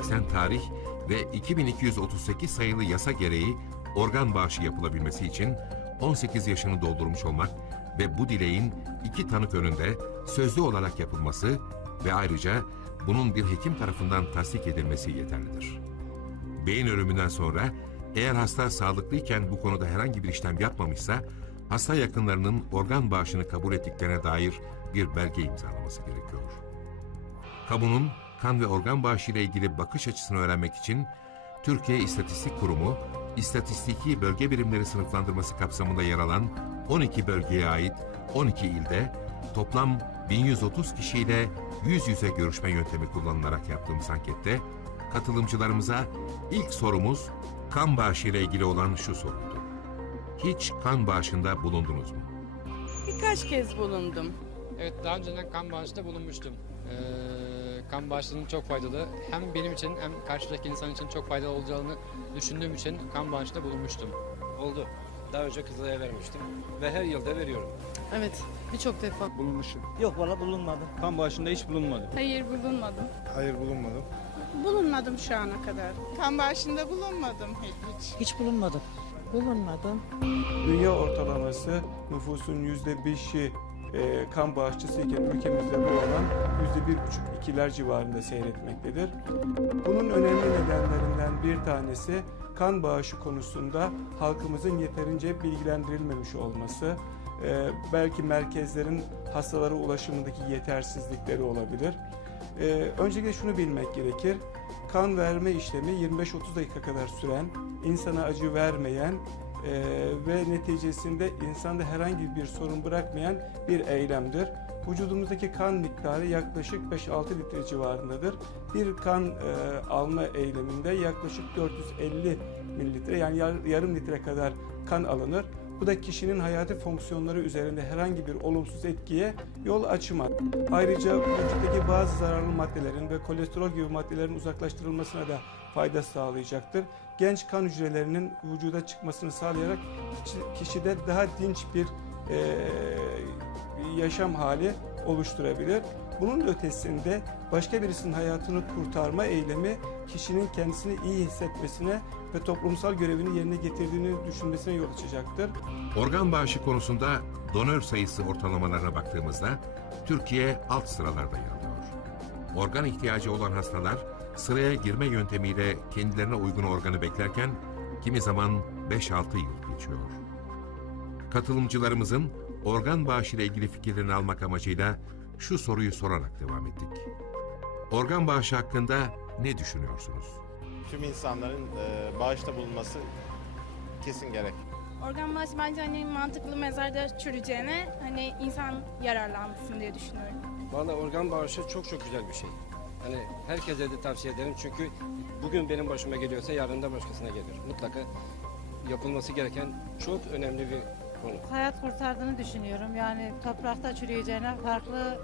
2280 tarih ve 2238 sayılı yasa gereği organ bağışı yapılabilmesi için 18 yaşını doldurmuş olmak ve bu dileğin iki tanık önünde sözlü olarak yapılması ve ayrıca bunun bir hekim tarafından tasdik edilmesi yeterlidir. Beyin ölümünden sonra eğer hasta sağlıklıyken bu konuda herhangi bir işlem yapmamışsa hasta yakınlarının organ bağışını kabul ettiklerine dair bir belge imzalaması gerekiyor. Kamunun kan ve organ bağışı ile ilgili bakış açısını öğrenmek için Türkiye İstatistik Kurumu, İstatistiki Bölge Birimleri sınıflandırması kapsamında yer alan 12 bölgeye ait 12 ilde toplam 1130 kişiyle yüz yüze görüşme yöntemi kullanılarak yaptığımız ankette katılımcılarımıza ilk sorumuz kan bağışı ile ilgili olan şu soruydu. Hiç kan bağışında bulundunuz mu? Birkaç kez bulundum. Evet daha önceden kan bağışında bulunmuştum. Ee, kan bağışının çok faydalı. Hem benim için hem karşıdaki insan için çok faydalı olacağını düşündüğüm için kan bağışında bulunmuştum. Oldu. Daha önce Kızılay'a vermiştim ve her yılda veriyorum. Evet, birçok defa. bulunmuşum. Yok valla bulunmadım. Kan bağışında hiç bulunmadım. Hayır bulunmadım. Hayır bulunmadım. Bulunmadım şu ana kadar. Kan bağışında bulunmadım hiç. Hiç bulunmadım. Bulunmadım. Dünya ortalaması nüfusun yüzde beşi e, kan bağışçısı iken ülkemizde bu oran yüzde bir buçuk ikiler civarında seyretmektedir. Bunun önemli nedenlerinden bir tanesi kan bağışı konusunda halkımızın yeterince bilgilendirilmemiş olması. E, belki merkezlerin hastalara ulaşımındaki yetersizlikleri olabilir. E, öncelikle şunu bilmek gerekir. Kan verme işlemi 25-30 dakika kadar süren, insana acı vermeyen ee, ve neticesinde insanda herhangi bir sorun bırakmayan bir eylemdir. Vücudumuzdaki kan miktarı yaklaşık 5-6 litre civarındadır. Bir kan e, alma eyleminde yaklaşık 450 mililitre yani yar- yarım litre kadar kan alınır. Bu da kişinin hayati fonksiyonları üzerinde herhangi bir olumsuz etkiye yol açmaz. Ayrıca vücuttaki bazı zararlı maddelerin ve kolesterol gibi maddelerin uzaklaştırılmasına da fayda sağlayacaktır. Genç kan hücrelerinin vücuda çıkmasını sağlayarak kişi- kişide daha dinç bir eee, yaşam hali oluşturabilir. Bunun ötesinde başka birisinin hayatını kurtarma eylemi kişinin kendisini iyi hissetmesine ve toplumsal görevini yerine getirdiğini düşünmesine yol açacaktır. Organ bağışı konusunda donör sayısı ortalamalarına baktığımızda Türkiye alt sıralarda yer alıyor. Organ ihtiyacı olan hastalar sıraya girme yöntemiyle kendilerine uygun organı beklerken kimi zaman 5-6 yıl geçiyor. Katılımcılarımızın organ bağışı ile ilgili fikirlerini almak amacıyla şu soruyu sorarak devam ettik. Organ bağışı hakkında ne düşünüyorsunuz? tüm insanların e, bağışta bulunması kesin gerek. Organ bağışı bence hani mantıklı mezarda çürüyeceğine hani insan yararlansın diye düşünüyorum. Vallahi organ bağışı çok çok güzel bir şey. Hani herkese de tavsiye ederim çünkü bugün benim başıma geliyorsa yarın da başkasına gelir. Mutlaka yapılması gereken çok önemli bir. Hayat kurtardığını düşünüyorum. Yani toprakta çürüyeceğine farklı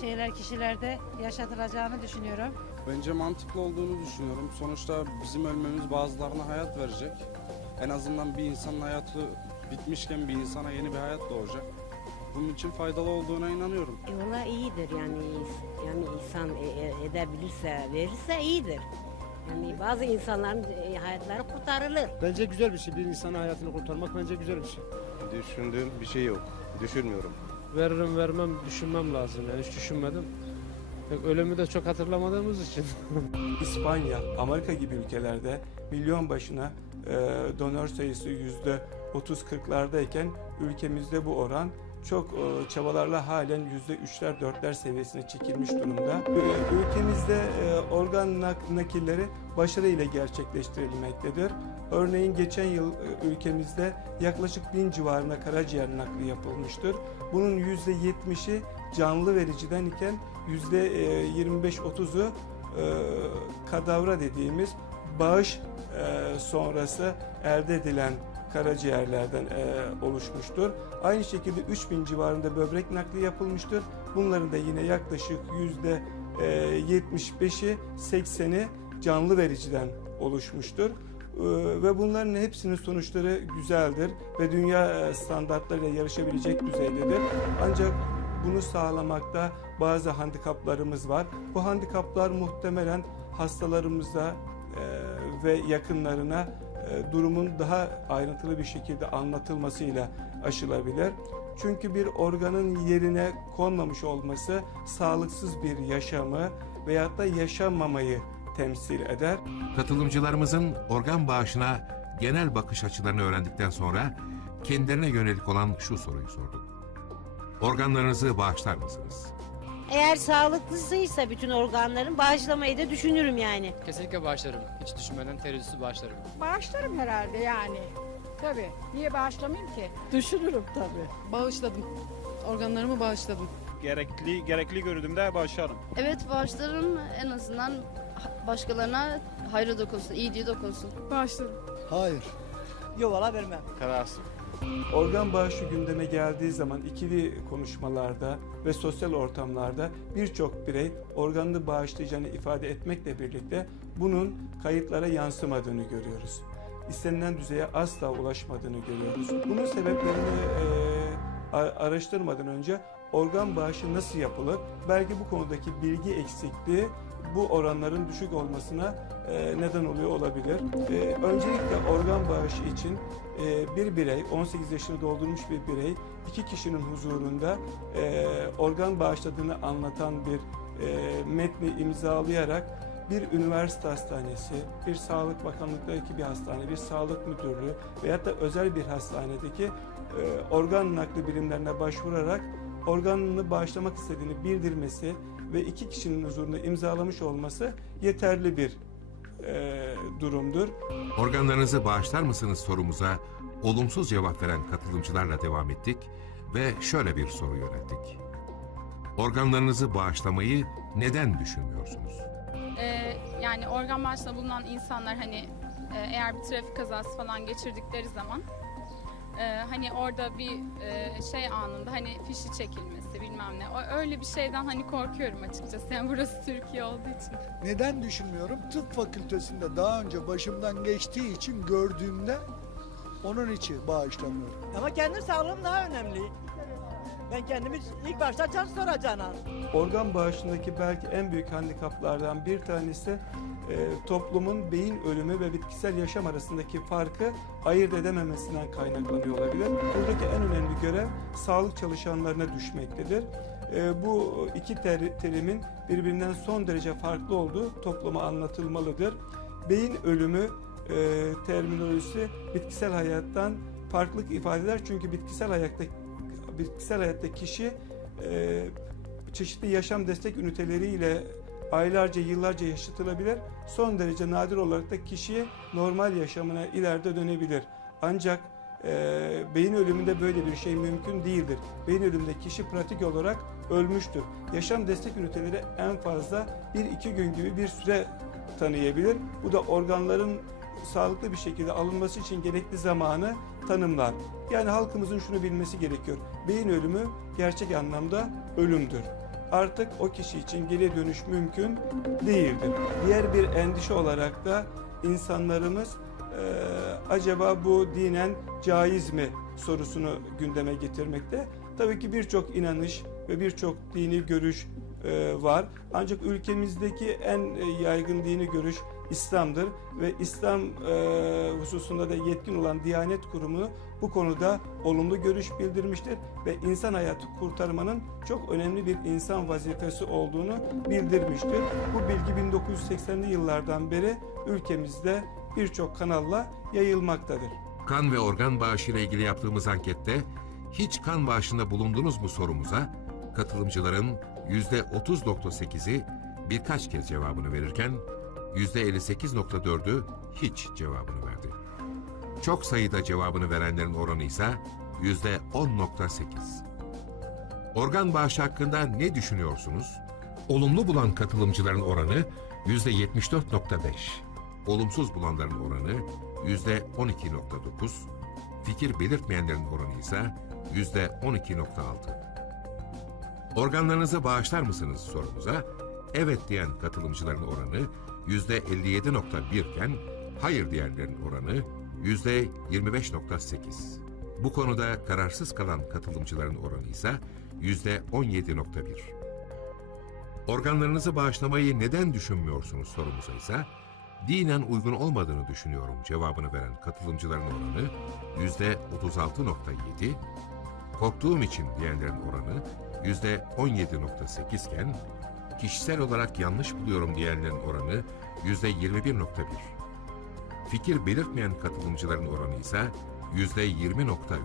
şeyler kişilerde yaşatılacağını düşünüyorum. Bence mantıklı olduğunu düşünüyorum. Sonuçta bizim ölmemiz bazılarına hayat verecek. En azından bir insanın hayatı bitmişken bir insana yeni bir hayat doğacak. Bunun için faydalı olduğuna inanıyorum. Valla iyidir yani yani insan e, edebilirse verirse iyidir. Yani bazı insanların e, hayatları kurtarılır. Bence güzel bir şey. Bir insanın hayatını kurtarmak bence güzel bir şey. Düşündüğüm bir şey yok. Düşünmüyorum. Veririm vermem düşünmem lazım yani hiç düşünmedim. Ölümü de çok hatırlamadığımız için. İspanya, Amerika gibi ülkelerde milyon başına e, donör sayısı yüzde 30-40'lardayken ülkemizde bu oran çok e, çabalarla halen yüzde üçler dörtler seviyesine çekilmiş durumda. Ü- Ülkemizde e, organ nak- nakilleri başarıyla gerçekleştirilmektedir. Örneğin geçen yıl e, ülkemizde yaklaşık bin civarında karaciğer nakli yapılmıştır. Bunun yüzde yetmişi canlı vericiden iken yüzde e, 25-30'u e, kadavra dediğimiz bağış sonrası elde edilen karaciğerlerden e, oluşmuştur. Aynı şekilde 3000 civarında böbrek nakli yapılmıştır. Bunların da yine yaklaşık yüzde e, 75'i 80'i canlı vericiden oluşmuştur. E, ve bunların hepsinin sonuçları güzeldir ve dünya e, standartlarıyla yarışabilecek düzeydedir. Ancak bunu sağlamakta bazı handikaplarımız var. Bu handikaplar muhtemelen hastalarımıza e, ve yakınlarına e, durumun daha ayrıntılı bir şekilde anlatılmasıyla aşılabilir. Çünkü bir organın yerine konmamış olması sağlıksız bir yaşamı veyahut da yaşanmamayı temsil eder. Katılımcılarımızın organ bağışına genel bakış açılarını öğrendikten sonra kendilerine yönelik olan şu soruyu sorduk. Organlarınızı bağışlar mısınız? Eğer sağlıklıysa bütün organların bağışlamayı da düşünürüm yani. Kesinlikle bağışlarım. Hiç düşünmeden tereddütsüz bağışlarım. Bağışlarım herhalde yani. Tabii. Niye bağışlamayayım ki? Düşünürüm tabii. Bağışladım. Organlarımı bağışladım. Gerekli gerekli gördüğümde başlarım. Evet bağışlarım en azından başkalarına hayrı dokunsun, iyiliği dokunsun. Bağışlarım. Hayır. Yok valla vermem. Kararsız. Organ bağışı gündeme geldiği zaman ikili konuşmalarda ve sosyal ortamlarda birçok birey organını bağışlayacağını ifade etmekle birlikte bunun kayıtlara yansımadığını görüyoruz. İstenilen düzeye asla ulaşmadığını görüyoruz. Bunun sebeplerini eee, a- araştırmadan önce organ bağışı nasıl yapılır? Belki bu konudaki bilgi eksikliği bu oranların düşük olmasına eee, neden oluyor olabilir. Eee, öncelikle organ bağışı için e, bir birey, 18 yaşını doldurmuş bir birey, iki kişinin huzurunda e, organ bağışladığını anlatan bir e, metni imzalayarak bir üniversite hastanesi, bir Sağlık Bakanlık'taki bir hastane, bir sağlık müdürlüğü veyahut da özel bir hastanedeki e, organ nakli birimlerine başvurarak organını bağışlamak istediğini bildirmesi ve iki kişinin huzurunda imzalamış olması yeterli bir e, durumdur. Organlarınızı bağışlar mısınız sorumuza olumsuz cevap veren katılımcılarla devam ettik ve şöyle bir soru yönelttik. Organlarınızı bağışlamayı neden düşünmüyorsunuz? Ee, yani organ bağışında bulunan insanlar hani e, eğer bir trafik kazası falan geçirdikleri zaman e, hani orada bir e, şey anında hani fişi çekilmesi bilmem ne o, öyle bir şeyden hani korkuyorum açıkçası yani burası Türkiye olduğu için. Neden düşünmüyorum? Tıp fakültesinde daha önce başımdan geçtiği için gördüğümde onun için bağışlamıyorum. Ama kendi sağlığım daha önemli. Ben kendimi ilk başta can soracağına. Organ bağışındaki belki en büyük handikaplardan bir tanesi e, toplumun beyin ölümü ve bitkisel yaşam arasındaki farkı ayırt edememesinden kaynaklanıyor olabilir. Buradaki en önemli görev sağlık çalışanlarına düşmektedir. E, bu iki ter- terimin birbirinden son derece farklı olduğu topluma anlatılmalıdır. Beyin ölümü e, terminolojisi bitkisel hayattan farklılık ifade eder çünkü bitkisel hayatta bitkisel hayatta kişi e, çeşitli yaşam destek üniteleriyle aylarca, yıllarca yaşatılabilir. Son derece nadir olarak da kişi normal yaşamına ileride dönebilir. Ancak e, beyin ölümünde böyle bir şey mümkün değildir. Beyin ölümünde kişi pratik olarak ölmüştür. Yaşam destek üniteleri en fazla 1-2 gün gibi bir süre tanıyabilir. Bu da organların sağlıklı bir şekilde alınması için gerekli zamanı tanımlar. Yani halkımızın şunu bilmesi gerekiyor. Beyin ölümü gerçek anlamda ölümdür. Artık o kişi için geri dönüş mümkün değildir. Diğer bir endişe olarak da insanlarımız eee, acaba bu dinen caiz mi sorusunu gündeme getirmekte. Tabii ki birçok inanış ve birçok dini görüş eee, var. Ancak ülkemizdeki en e, yaygın dini görüş İslam'dır ve İslam e, hususunda da yetkin olan Diyanet Kurumu bu konuda olumlu görüş bildirmiştir ve insan hayatı kurtarmanın çok önemli bir insan vazifesi olduğunu bildirmiştir. Bu bilgi 1980'li yıllardan beri ülkemizde birçok kanalla yayılmaktadır. Kan ve organ bağışı ile ilgili yaptığımız ankette hiç kan bağışında bulundunuz mu sorumuza katılımcıların %30.8'i birkaç kez cevabını verirken %58.4'ü hiç cevabını verdi. Çok sayıda cevabını verenlerin oranı ise %10.8. Organ bağışı hakkında ne düşünüyorsunuz? Olumlu bulan katılımcıların oranı %74.5. Olumsuz bulanların oranı %12.9. Fikir belirtmeyenlerin oranı ise %12.6. Organlarınızı bağışlar mısınız sorumuza evet diyen katılımcıların oranı %57.1 iken hayır diyenlerin oranı %25.8. Bu konuda kararsız kalan katılımcıların oranı ise %17.1. Organlarınızı bağışlamayı neden düşünmüyorsunuz sorumuza ise dinen uygun olmadığını düşünüyorum cevabını veren katılımcıların oranı yüzde 36.7, korktuğum için diyenlerin oranı yüzde 17.8 iken kişisel olarak yanlış buluyorum diyenlerin oranı yüzde 21.1. Fikir belirtmeyen katılımcıların oranı ise yüzde 20.3.